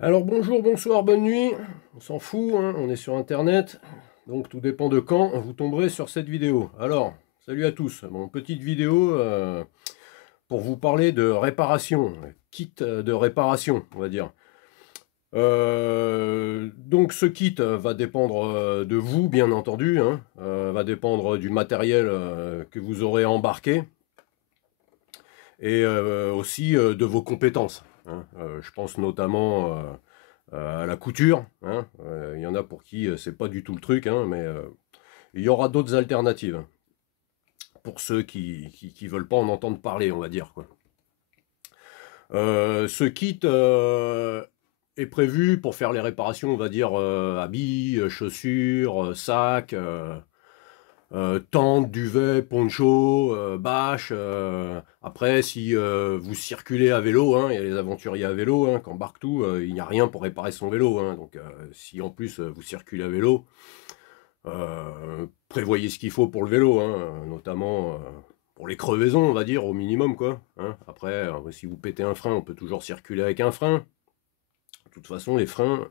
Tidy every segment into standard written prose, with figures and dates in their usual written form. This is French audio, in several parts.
Alors bonjour, bonsoir, bonne nuit, on s'en fout, hein, on est sur internet, donc tout dépend de quand vous tomberez sur cette vidéo. Alors, salut à tous, bon, petite vidéo pour vous parler de réparation, kit de réparation, on va dire. Donc ce kit va dépendre de vous, bien entendu, hein, va dépendre du matériel que vous aurez embarqué, et aussi de vos compétences, hein. Je pense notamment à la couture, hein. Il y en a pour qui c'est pas du tout le truc, hein, mais il y aura d'autres alternatives pour ceux qui veulent pas en entendre parler, on va dire, quoi. Ce kit est prévu pour faire les réparations, on va dire habits, chaussures, sacs, tente, duvet, poncho, bâche. Après, si vous circulez à vélo, hein, il y a les aventuriers à vélo, hein, qui embarquent tout, il n'y a rien pour réparer son vélo, hein. Donc si en plus vous circulez à vélo, prévoyez ce qu'il faut pour le vélo, hein, notamment pour les crevaisons, on va dire, au minimum, quoi, hein. Après, si vous pétez un frein, on peut toujours circuler avec un frein. De toute façon, les freins,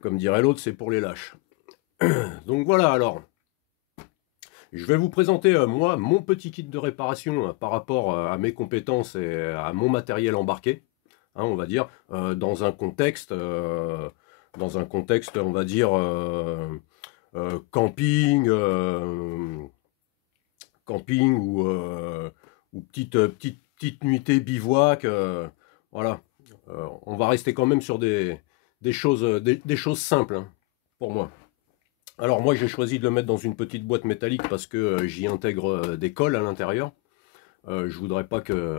comme dirait l'autre, c'est pour les lâches. Donc voilà, alors. Je vais vous présenter, moi, mon petit kit de réparation par rapport à mes compétences et à mon matériel embarqué, hein, on va dire, dans un contexte, on va dire, camping, camping ou petite nuitée bivouac, voilà. On va rester quand même sur des choses simples, hein, pour moi. Alors moi j'ai choisi de le mettre dans une petite boîte métallique parce que j'y intègre des cols à l'intérieur. Je voudrais pas que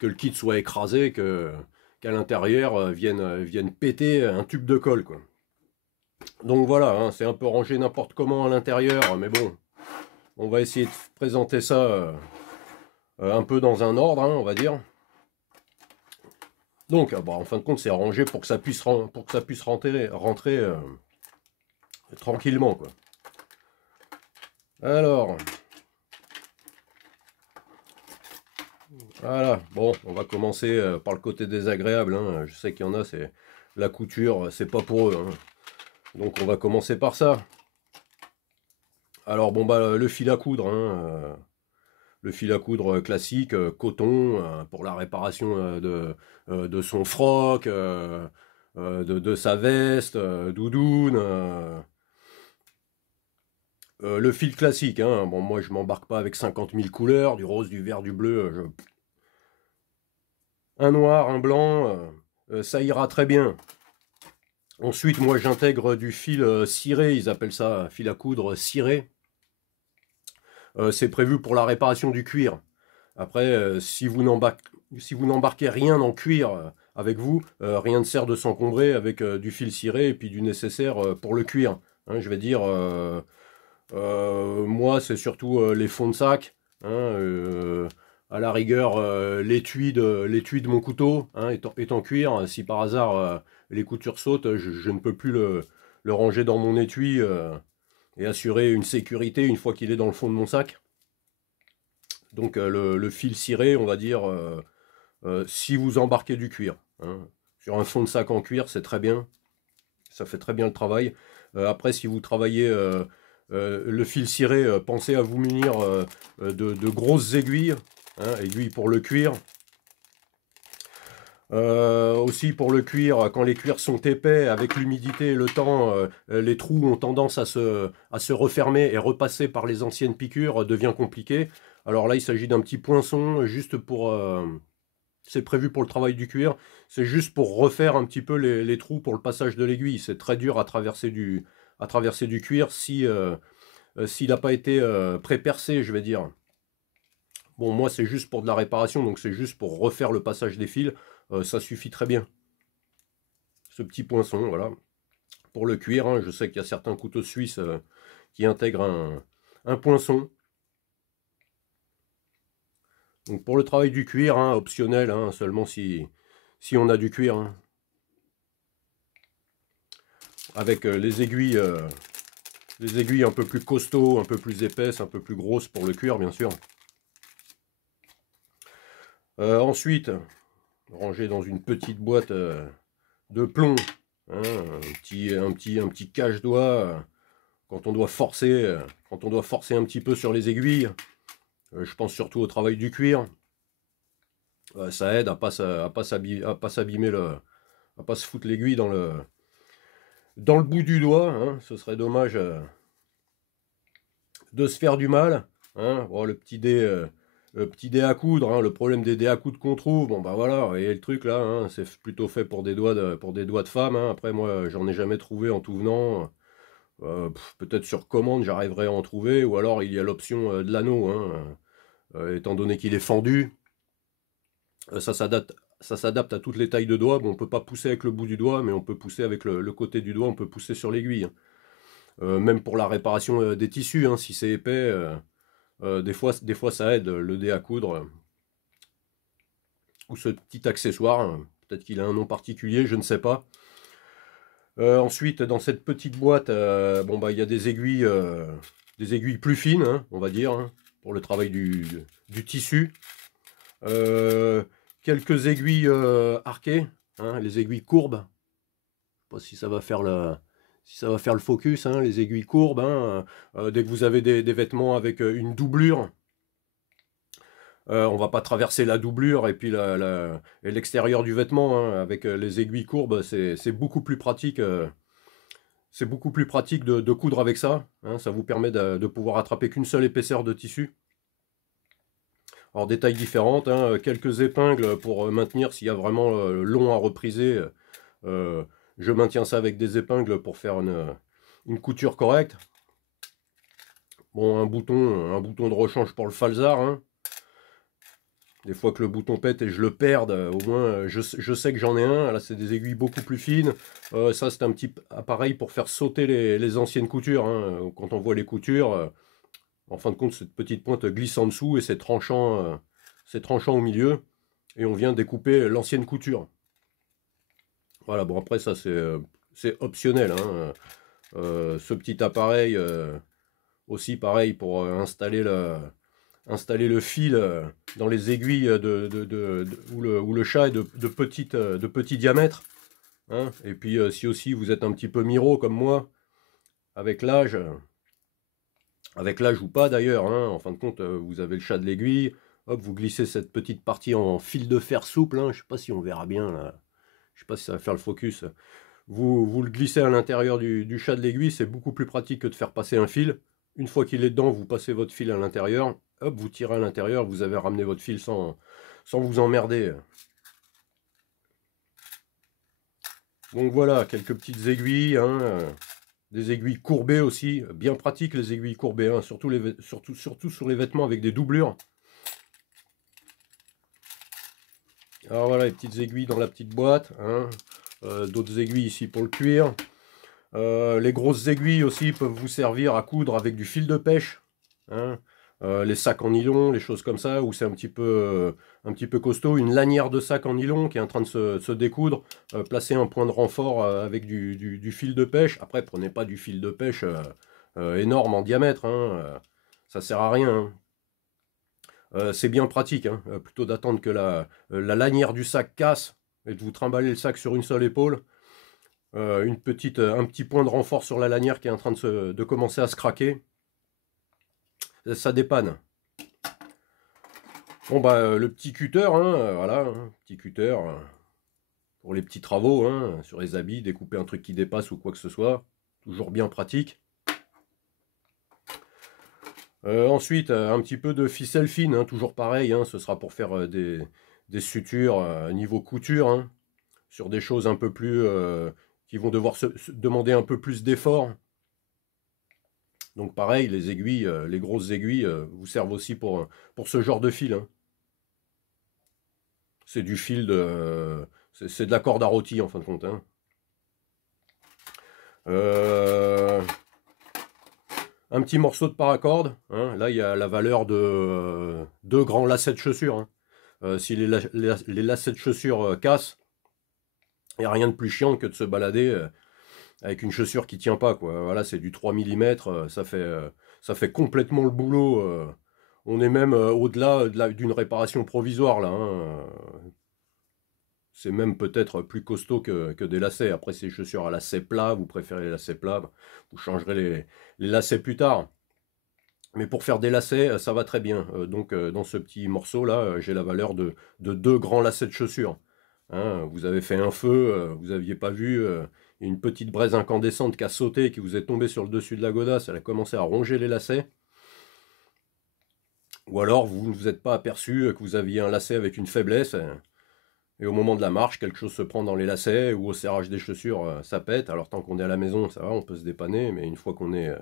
le kit soit écrasé, qu'à l'intérieur vienne péter un tube de colle, quoi. Donc voilà, hein, c'est un peu rangé n'importe comment à l'intérieur, mais bon, on va essayer de présenter ça un peu dans un ordre, hein, on va dire. Donc bah, en fin de compte c'est rangé pour que ça puisse, rentrer tranquillement, quoi. Alors, voilà, bon, on va commencer par le côté désagréable, hein. Je sais qu'il y en a, c'est la couture, c'est pas pour eux, hein. Donc on va commencer par ça. Alors bon bah le fil à coudre, hein, le fil à coudre classique, coton, pour la réparation de son froc, de sa veste, doudoune. Le fil classique, hein. Bon moi je m'embarque pas avec 50 000 couleurs, du rose, du vert, du bleu. Un noir, un blanc, ça ira très bien. Ensuite, moi, j'intègre du fil ciré, ils appellent ça fil à coudre ciré. C'est prévu pour la réparation du cuir. Après, si vous n'embarquez rien en cuir avec vous, rien ne sert de s'encombrer avec du fil ciré et puis du nécessaire pour le cuir, hein. Je vais dire, moi, c'est surtout les fonds de sac, hein, à la rigueur, l'étui de mon couteau, hein, est en cuir. Si par hasard les coutures sautent, je ne peux plus le ranger dans mon étui et assurer une sécurité une fois qu'il est dans le fond de mon sac. Donc le fil ciré, on va dire, si vous embarquez du cuir, hein, sur un fond de sac en cuir, c'est très bien, ça fait très bien le travail. Après, si vous travaillez le fil ciré, pensez à vous munir de grosses aiguilles, hein, aiguilles pour le cuir. Aussi pour le cuir, quand les cuirs sont épais, avec l'humidité et le temps, les trous ont tendance à se refermer et repasser par les anciennes piqûres devient compliqué. Alors là, il s'agit d'un petit poinçon, juste pour... c'est prévu pour le travail du cuir. C'est juste pour refaire un petit peu les trous pour le passage de l'aiguille. C'est très dur à traverser du cuir si, s'il n'a pas été pré-percé, je vais dire. Bon, moi, c'est juste pour de la réparation, donc c'est juste pour refaire le passage des fils. Ça suffit très bien. Ce petit poinçon, voilà. Pour le cuir, hein, je sais qu'il y a certains couteaux suisses qui intègrent un poinçon. Donc pour le travail du cuir, hein, optionnel, hein, seulement si on a du cuir, hein. Avec les aiguilles un peu plus costauds, un peu plus épaisses, un peu plus grosses pour le cuir, bien sûr. Ensuite, ranger dans une petite boîte de plomb, hein, un petit cache-doigt quand on doit forcer, un petit peu sur les aiguilles. Je pense surtout au travail du cuir. Ça aide à pas s'abîmer à pas se foutre l'aiguille dans le bout du doigt, hein. Ce serait dommage de se faire du mal, hein. Bon, le petit dé à coudre, hein, le problème des dés à coudre qu'on trouve, bon bah voilà, et le truc là, hein, c'est plutôt fait pour des doigts de femme, hein. Après moi j'en ai jamais trouvé en tout venant. Peut-être sur commande j'arriverai à en trouver, ou alors il y a l'option de l'anneau, hein. Étant donné qu'il est fendu, ça s'adapte à toutes les tailles de doigts. Bon, on peut pas pousser avec le bout du doigt, mais on peut pousser avec le côté du doigt, on peut pousser sur l'aiguille, hein. Même pour la réparation des tissus, hein, si c'est épais, des fois ça aide, le dé à coudre, ou ce petit accessoire, hein. Peut-être qu'il a un nom particulier, je ne sais pas. Ensuite, dans cette petite boîte, bon, bah, il y a des aiguilles plus fines, hein, on va dire, hein, pour le travail du tissu. Quelques aiguilles arquées, hein, les aiguilles courbes. Je ne sais pas si ça va faire le focus, hein, les aiguilles courbes, hein. Dès que vous avez des vêtements avec une doublure, on va pas traverser la doublure et puis l'extérieur du vêtement, hein, avec les aiguilles courbes, c'est beaucoup plus pratique. C'est beaucoup plus pratique de coudre avec ça, hein. Ça vous permet de pouvoir attraper qu'une seule épaisseur de tissu. Alors des tailles différentes, hein, quelques épingles pour maintenir s'il y a vraiment long à repriser. Je maintiens ça avec des épingles pour faire une couture correcte. Bon, un bouton de rechange pour le falzar, hein. Des fois que le bouton pète et je le perde, au moins je sais que j'en ai un. Là c'est des aiguilles beaucoup plus fines. Ça c'est un petit appareil pour faire sauter les anciennes coutures, hein. Quand on voit les coutures, en fin de compte cette petite pointe glisse en dessous et c'est tranchant au milieu. Et on vient découper l'ancienne couture. Voilà, bon après ça c'est optionnel, hein. Ce petit appareil, aussi pareil pour installer le fil dans les aiguilles où le chat est de petit diamètre, hein. Et puis si aussi vous êtes un petit peu miro comme moi, avec l'âge ou pas d'ailleurs, hein, en fin de compte vous avez le chat de l'aiguille, hop, vous glissez cette petite partie en fil de fer souple, hein. Je sais pas si on verra bien là, je sais pas si ça va faire le focus. Vous le glissez à l'intérieur du chat de l'aiguille, c'est beaucoup plus pratique que de faire passer un fil. Une fois qu'il est dedans, vous passez votre fil à l'intérieur, hop, vous tirez à l'intérieur, vous avez ramené votre fil sans vous emmerder. Donc voilà, quelques petites aiguilles, hein, des aiguilles courbées aussi, bien pratiques les aiguilles courbées, hein, surtout sur les vêtements avec des doublures. Alors voilà, les petites aiguilles dans la petite boîte, hein, d'autres aiguilles ici pour le cuir. Les grosses aiguilles aussi peuvent vous servir à coudre avec du fil de pêche, hein. Les sacs en nylon, les choses comme ça, où c'est un petit peu costaud. Une lanière de sac en nylon qui est en train de se découdre. Placez un point de renfort avec du fil de pêche. Après, prenez pas du fil de pêche énorme en diamètre, hein, ça sert à rien, hein. C'est bien pratique, hein, plutôt d'attendre que la lanière du sac casse et de vous trimballer le sac sur une seule épaule. Un petit point de renfort sur la lanière qui est en train de commencer à se craquer. Ça dépanne. Bon bah le petit cutter, hein, voilà, hein, petit cutter pour les petits travaux, hein, sur les habits, découper un truc qui dépasse ou quoi que ce soit, toujours bien pratique. Ensuite, un petit peu de ficelle fine, hein, toujours pareil, hein, ce sera pour faire des sutures niveau couture, hein, sur des choses un peu plus qui vont devoir se demander un peu plus d'effort. Donc pareil, les aiguilles, les grosses aiguilles vous servent aussi pour ce genre de fil, hein. C'est du fil c'est de la corde à rôti en fin de compte, hein. Un petit morceau de paracorde, hein. Là il y a la valeur de 2 grands lacets de chaussures, hein. Si les lacets de chaussures cassent, il n'y a rien de plus chiant que de se balader avec une chaussure qui tient pas, quoi. Voilà, c'est du 3 mm, ça fait complètement le boulot. On est même au-delà d'une réparation provisoire là, hein. c'est même peut-être plus costaud que des lacets. Après, c'est des chaussures à lacets plats, vous préférez les lacets plats, vous changerez les lacets plus tard. Mais pour faire des lacets, ça va très bien. Donc dans ce petit morceau-là, j'ai la valeur de 2 grands lacets de chaussures. Hein, vous avez fait un feu, vous n'aviez pas vu, une petite braise incandescente qui a sauté, qui vous est tombée sur le dessus de la godasse, elle a commencé à ronger les lacets. Ou alors vous ne vous êtes pas aperçu que vous aviez un lacet avec une faiblesse, et au moment de la marche, quelque chose se prend dans les lacets, ou au serrage des chaussures, ça pète. Alors tant qu'on est à la maison, ça va, on peut se dépanner, mais une fois qu'on est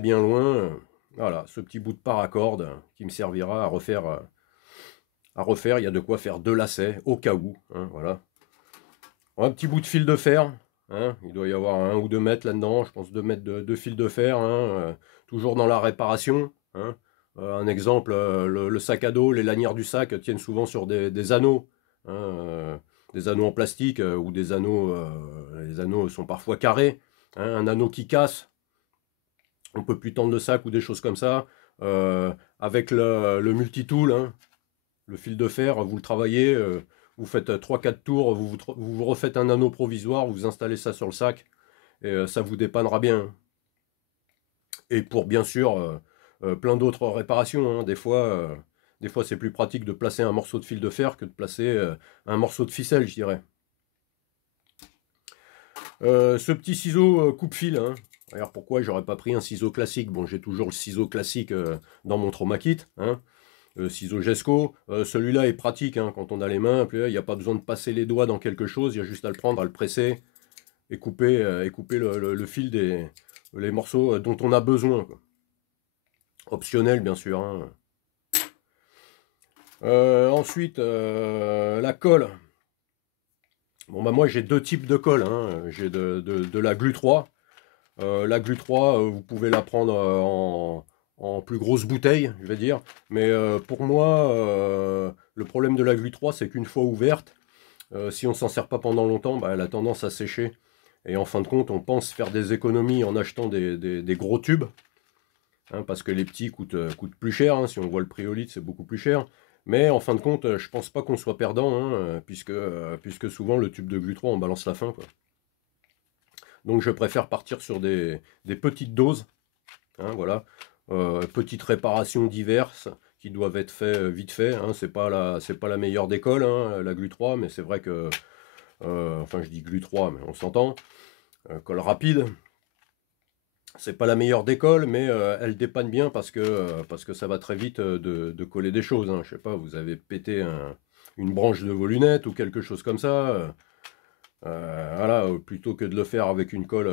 bien loin, voilà, ce petit bout de paracorde qui me servira à refaire, il y a de quoi faire 2 lacets, au cas où, hein, voilà. Un petit bout de fil de fer, hein, il doit y avoir 1 ou 2 mètres là-dedans, je pense 2 mètres de fil de fer, hein, toujours dans la réparation, hein. Un exemple, le sac à dos, les lanières du sac tiennent souvent sur des anneaux, hein, des anneaux en plastique, ou des anneaux, les anneaux sont parfois carrés, hein, un anneau qui casse, on peut plus tendre le sac ou des choses comme ça. Avec le multitool, hein, le fil de fer, vous le travaillez, vous faites 3-4 tours, vous refaites un anneau provisoire, vous installez ça sur le sac, et ça vous dépannera bien. Et pour bien sûr plein d'autres réparations, hein. Des fois c'est plus pratique de placer un morceau de fil de fer que de placer un morceau de ficelle, je dirais. Ce petit ciseau coupe-fil, hein. Alors pourquoi j'aurais pas pris un ciseau classique? Bon, j'ai toujours le ciseau classique dans mon trauma kit, hein. Ciseau Gesco, celui-là est pratique, hein, quand on a les mains, puis il n'y a pas besoin de passer les doigts dans quelque chose, il y a juste à le prendre, à le presser et couper le fil les morceaux dont on a besoin, quoi. Optionnel bien sûr, hein. Ensuite, la colle. Bon bah moi j'ai 2 types de colle, hein. J'ai de la Glu 3. La Glu 3, vous pouvez la prendre en plus grosse bouteille, je vais dire. Mais pour moi, le problème de la Glu 3, c'est qu'une fois ouverte, si on ne s'en sert pas pendant longtemps, bah, elle a tendance à sécher. Et en fin de compte, on pense faire des économies en achetant des gros tubes, hein, parce que les petits coûtent plus cher, hein. Si on voit le prix au litre, c'est beaucoup plus cher. Mais en fin de compte, je pense pas qu'on soit perdant, hein, puisque souvent le tube de Glu 3, on balance la fin, quoi. Donc je préfère partir sur des petites doses, hein, voilà. Petites réparations diverses qui doivent être faites vite fait, hein. C'est pas la meilleure des colles, hein, la Glu 3, mais c'est vrai que, enfin je dis Glu 3, mais on s'entend, colle rapide. C'est pas la meilleure des colles, mais elle dépanne bien parce que ça va très vite de coller des choses, hein. Je sais pas, vous avez pété une branche de vos lunettes ou quelque chose comme ça. Voilà, plutôt que de le faire avec une colle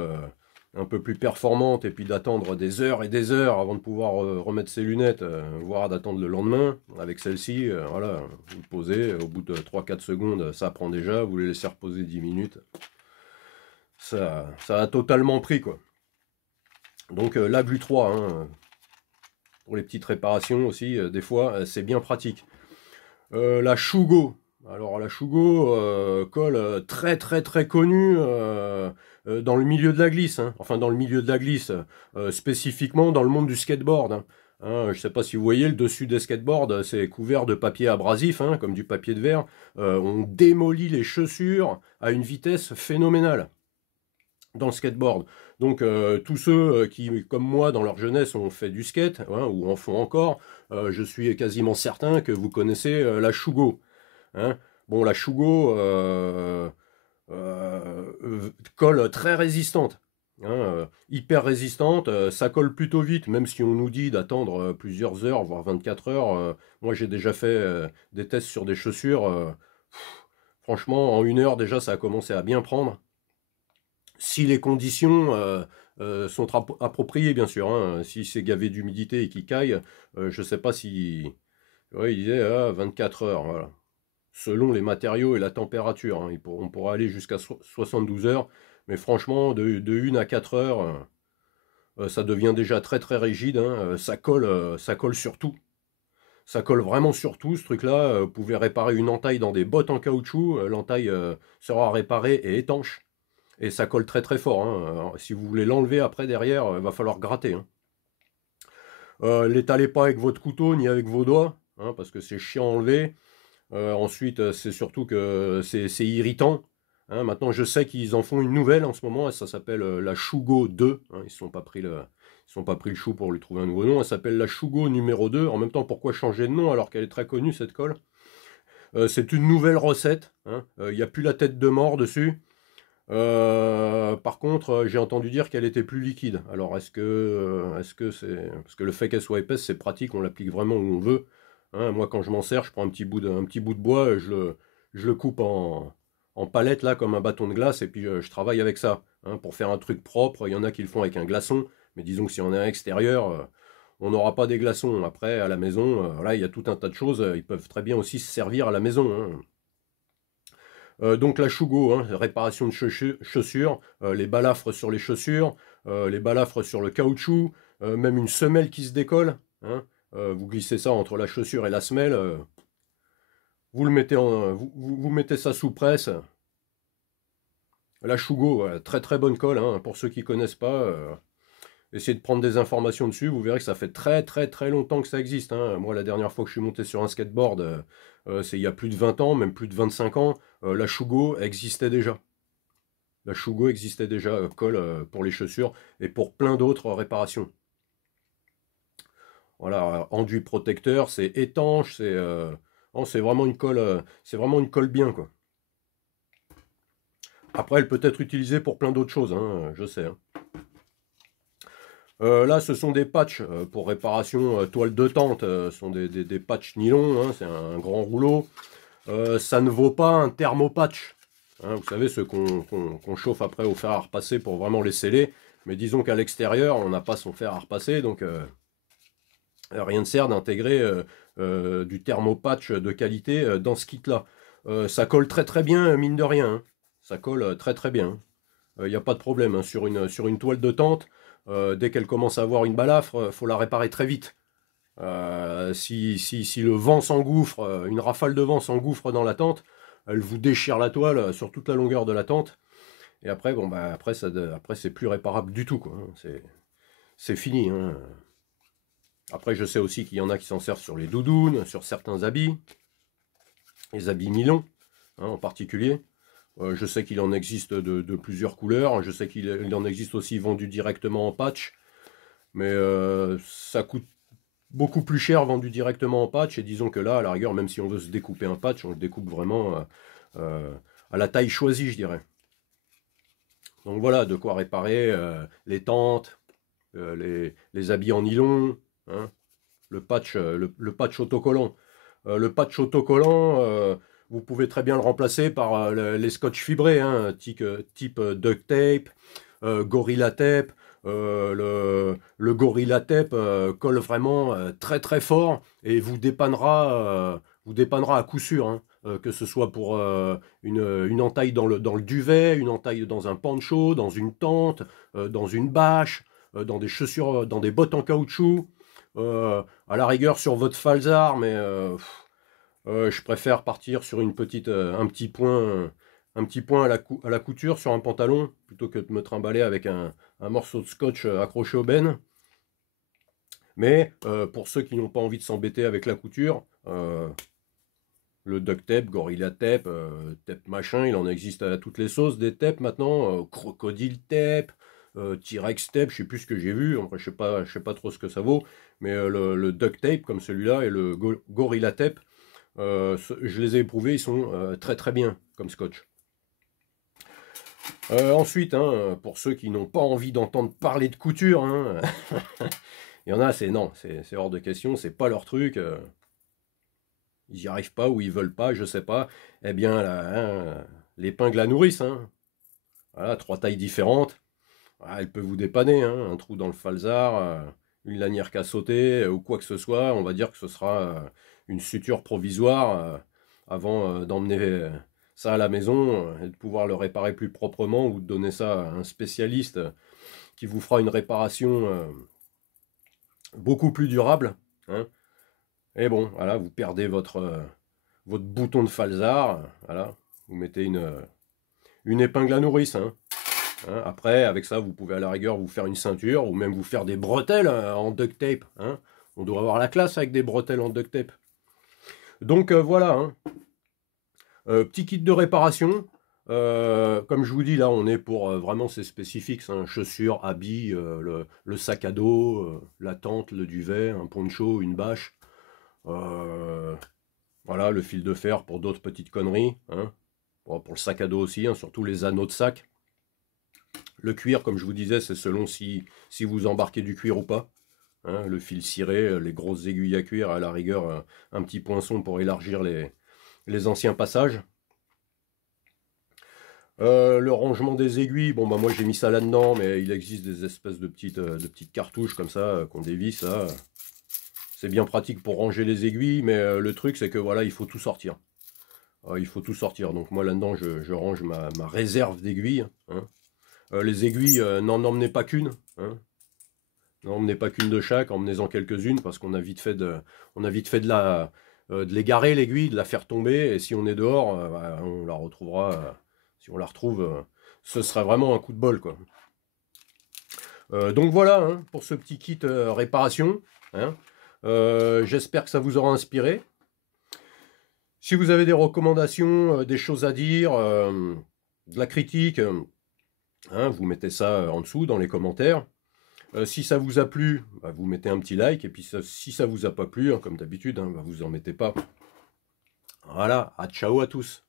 un peu plus performante et puis d'attendre des heures et des heures avant de pouvoir remettre ses lunettes, voire d'attendre le lendemain, avec celle-ci, voilà, vous le posez, au bout de 3-4 secondes, ça prend déjà, vous les laissez reposer 10 minutes. Ça a totalement pris, quoi. Donc la Glu 3, hein, pour les petites réparations aussi, des fois, c'est bien pratique. La Shugo. Alors la Shugo, colle très très très connue dans le milieu de la glisse, hein. Enfin dans le milieu de la glisse, spécifiquement dans le monde du skateboard, hein. Hein, je ne sais pas si vous voyez, le dessus des skateboards, c'est couvert de papier abrasif, hein, comme du papier de verre. On démolit les chaussures à une vitesse phénoménale dans le skateboard. Donc tous ceux qui, comme moi, dans leur jeunesse, ont fait du skate, hein, ou en font encore, je suis quasiment certain que vous connaissez la Shugo, hein. Bon, la Shugo colle très résistante, hein, hyper résistante, ça colle plutôt vite, même si on nous dit d'attendre plusieurs heures, voire 24 heures. Moi j'ai déjà fait des tests sur des chaussures, franchement en 1 heure déjà ça a commencé à bien prendre. Si les conditions sont appropriées, bien sûr, hein. Si c'est gavé d'humidité et qu'il caille, je ne sais pas si... Ouais, il disait 24 heures, voilà. Selon les matériaux et la température, hein. On pourra aller jusqu'à 72 heures, mais franchement, de 1 à 4 heures, ça devient déjà très très rigide, hein. Ça colle sur tout. Ça colle vraiment sur tout, ce truc-là. Vous pouvez réparer une entaille dans des bottes en caoutchouc, l'entaille sera réparée et étanche. Et ça colle très très fort, hein. Alors, si vous voulez l'enlever après derrière, il va falloir gratter, hein. L'étalez pas avec votre couteau ni avec vos doigts, hein, parce que c'est chiant à enlever. Ensuite, c'est surtout que c'est irritant. Hein. Maintenant, je sais qu'ils en font une nouvelle en ce moment, et ça s'appelle la Shugo 2. Hein. Ils ne sont pas pris le chou pour lui trouver un nouveau nom. Elle s'appelle la Shugo numéro 2. En même temps, pourquoi changer de nom alors qu'elle est très connue, cette colle? C'est une nouvelle recette. Hein. Il n'y a plus la tête de mort dessus. Par contre, j'ai entendu dire qu'elle était plus liquide. Alors, est-ce que c'est... Parce que le fait qu'elle soit épaisse, c'est pratique, on l'applique vraiment où on veut. Hein, moi, quand je m'en sers, je prends un petit bout de bois, je le coupe en palettes, là, comme un bâton de glace, et puis je travaille avec ça. Hein, pour faire un truc propre, il y en a qui le font avec un glaçon, mais disons que si on est à l'extérieur, on n'aura pas des glaçons. Après, à la maison, là, il y a tout un tas de choses, ils peuvent très bien aussi se servir à la maison. Hein. Donc la Shugo, hein, réparation de chaussures, les balafres sur les chaussures, les balafres sur le caoutchouc, même une semelle qui se décolle. Hein, vous glissez ça entre la chaussure et la semelle, vous le mettez vous mettez ça sous presse. La Shugo, très très bonne colle, hein, pour ceux qui ne connaissent pas. Essayez de prendre des informations dessus, vous verrez que ça fait très très très longtemps que ça existe. Hein. Moi, la dernière fois que je suis monté sur un skateboard, c'est il y a plus de 20 ans, même plus de 25 ans, la Shugo existait déjà. La Shugo existait déjà, colle pour les chaussures et pour plein d'autres réparations. Voilà, enduit protecteur, c'est étanche, c'est vraiment une colle bien, quoi. Après, elle peut être utilisée pour plein d'autres choses, hein, je sais. Hein. Là, ce sont des patchs pour réparation toile de tente. Ce sont des patchs nylon, hein, c'est un grand rouleau. Ça ne vaut pas un thermopatch. Hein, vous savez, ceux qu'on chauffe après au fer à repasser pour vraiment les sceller. Mais disons qu'à l'extérieur, on n'a pas son fer à repasser, donc rien ne sert d'intégrer du thermopatch de qualité dans ce kit-là. Ça colle très très bien, mine de rien. Hein. Ça colle très très bien. Il n'y a pas de problème. Hein. Sur une toile de tente, dès qu'elle commence à avoir une balafre, il faut la réparer très vite. Si le vent s'engouffre, une rafale de vent s'engouffre dans la tente, elle vous déchire la toile sur toute la longueur de la tente. Et après, bon, bah, après c'est plus réparable du tout, quoi. Hein. C'est fini. Hein. Après, je sais aussi qu'il y en a qui s'en servent sur les doudounes, sur certains habits, les habits nylon, hein, en particulier. Je sais qu'il en existe de plusieurs couleurs. Je sais qu'il en existe aussi vendu directement en patch. Mais ça coûte beaucoup plus cher vendu directement en patch. Et disons que là, à la rigueur, même si on veut se découper un patch, on le découpe vraiment à la taille choisie, je dirais. Donc voilà, de quoi réparer les tentes, les habits en nylon, hein, le patch autocollant. Le patch autocollant, vous pouvez très bien le remplacer par les scotch fibrés, hein, type duct tape, Gorilla Tape. Le Gorilla Tape colle vraiment très très fort et vous dépannera à coup sûr. Hein, que ce soit pour une entaille dans le duvet, une entaille dans un poncho, dans une tente, dans une bâche, dans des chaussures, dans des bottes en caoutchouc, à la rigueur sur votre falzar, mais je préfère partir sur un petit point à la couture sur un pantalon, plutôt que de me trimballer avec un morceau de scotch accroché au benne. Mais pour ceux qui n'ont pas envie de s'embêter avec la couture, le duct tape, Gorilla Tape, tape machin, il en existe à toutes les sauces des tapes maintenant, Crocodile Tape, T-Rex Tape, je sais plus ce que j'ai vu, après, je sais pas trop ce que ça vaut, mais le duct tape comme celui-là et le Gorilla Tape, je les ai éprouvés, ils sont très très bien comme scotch. Ensuite, hein, pour ceux qui n'ont pas envie d'entendre parler de couture, hein, il y en a, c'est hors de question, c'est pas leur truc. Ils n'y arrivent pas ou ils veulent pas, je sais pas. Eh bien, là, hein, l'épingle à nourrice, hein. Voilà, 3 tailles différentes. Voilà, elle peut vous dépanner, hein, un trou dans le falzar, une lanière qu'à sauter ou quoi que ce soit. On va dire que ce sera une suture provisoire avant d'emmener ça à la maison et de pouvoir le réparer plus proprement ou de donner ça à un spécialiste qui vous fera une réparation beaucoup plus durable. Hein. Et bon, voilà, vous perdez votre bouton de falzar, voilà, vous mettez une épingle à nourrice. Hein. Hein, après, avec ça, vous pouvez à la rigueur vous faire une ceinture ou même vous faire des bretelles en duct tape. Hein. On doit avoir la classe avec des bretelles en duct tape. Donc voilà, hein. Petit kit de réparation. Comme je vous dis, là, on est pour vraiment, c'est spécifique, hein, chaussures, habits, le sac à dos, la tente, le duvet, un poncho, une bâche. Voilà, le fil de fer pour d'autres petites conneries, hein. Pour le sac à dos aussi, hein, surtout les anneaux de sac. Le cuir, comme je vous disais, c'est selon si vous embarquez du cuir ou pas. Hein, le fil ciré, les grosses aiguilles à cuir, à la rigueur, un petit poinçon pour élargir les anciens passages. Le rangement des aiguilles, bon bah moi j'ai mis ça là-dedans, mais il existe des espèces de petites cartouches comme ça qu'on dévisse. C'est bien pratique pour ranger les aiguilles, mais le truc c'est que voilà, il faut tout sortir. Il faut tout sortir. Donc moi là-dedans je range ma réserve d'aiguilles. Hein. Les aiguilles, n'en emmenez pas qu'une. Hein. N'en emmenez pas qu'une de chaque, emmenez-en quelques-unes parce qu'on a vite fait de l'égarer l'aiguille, de la faire tomber. Et si on est dehors, bah, on la retrouvera. Si on la retrouve, ce sera vraiment un coup de bol, quoi. Donc voilà, hein, pour ce petit kit réparation. Hein. J'espère que ça vous aura inspiré. Si vous avez des recommandations, des choses à dire, de la critique, hein, vous mettez ça en dessous dans les commentaires. Si ça vous a plu, bah, vous mettez un petit like. Et puis si ça vous a pas plu, hein, comme d'habitude, hein, bah, vous en mettez pas. Voilà, ciao à tous.